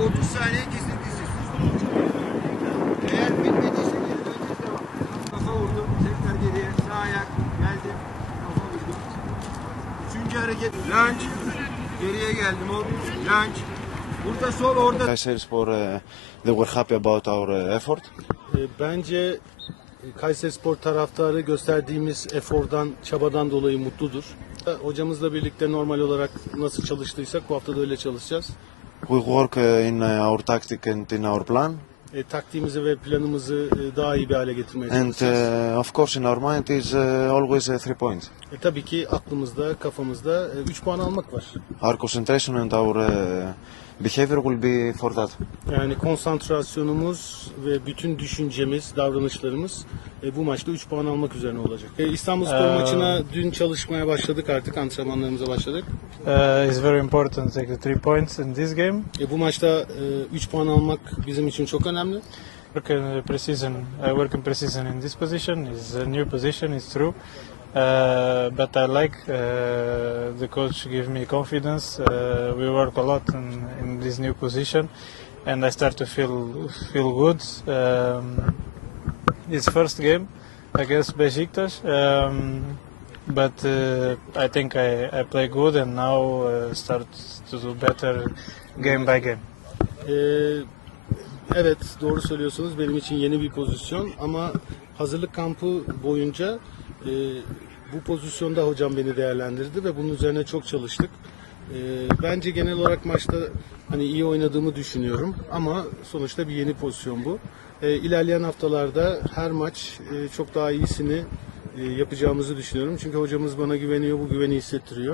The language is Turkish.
30 saniye kesintisiz. Eğer bitmediyse geri döneceğiz devam. Kafa vurdum. Tekrar geriye. Sağ ayak. Geldim. Kafa vurdum. Üçüncü hareket. Lunge. Geriye geldim hop. Lunge. Burada sol orada. Kayserispor, uh, they were happy about our uh, effort. E, Bence Kayserispor taraftarı gösterdiğimiz efordan, çabadan dolayı mutludur. E, Hocamızla birlikte normal olarak nasıl çalıştıysak bu hafta da öyle çalışacağız. We work uh, in uh, our tactic and in our plan. E, taktiğimizi ve planımızı e, daha iyi bir hale getirmeye And çalışacağız. uh, of course, in our mind is uh, always uh, three points. E, tabii ki aklımızda, kafamızda 3 puan almak var. Our concentration and our uh, behavior will be for that. Yani konsantrasyonumuz ve bütün düşüncemiz, davranışlarımız e, bu maçta 3 puan almak üzerine olacak. E, İstanbulspor Ee, maçına dün çalışmaya başladık artık, antrenmanlarımıza başladık. Uh, it's very important to take the three points in this game. E, bu maçta 3 puan almak bizim için çok önemli. Work in the preseason. I work in preseason in this position. It's a new position. It's true. Uh, but I like uh, the coach give me confidence. Uh, we work a lot in, in this new position, and I start to feel feel good. Um, it's first game against Besiktas, um, but uh, I think I, I play good, and now uh, start to do better game by game. Ee, evet doğru söylüyorsunuz benim için yeni bir pozisyon ama hazırlık kampı boyunca e, bu pozisyonda hocam beni değerlendirdi ve bunun üzerine çok çalıştık. E, bence genel olarak maçta hani iyi oynadığımı düşünüyorum ama sonuçta bir yeni pozisyon bu. E, ilerleyen haftalarda her maç e, çok daha iyisini e, yapacağımızı düşünüyorum. Çünkü hocamız bana güveniyor, bu güveni hissettiriyor.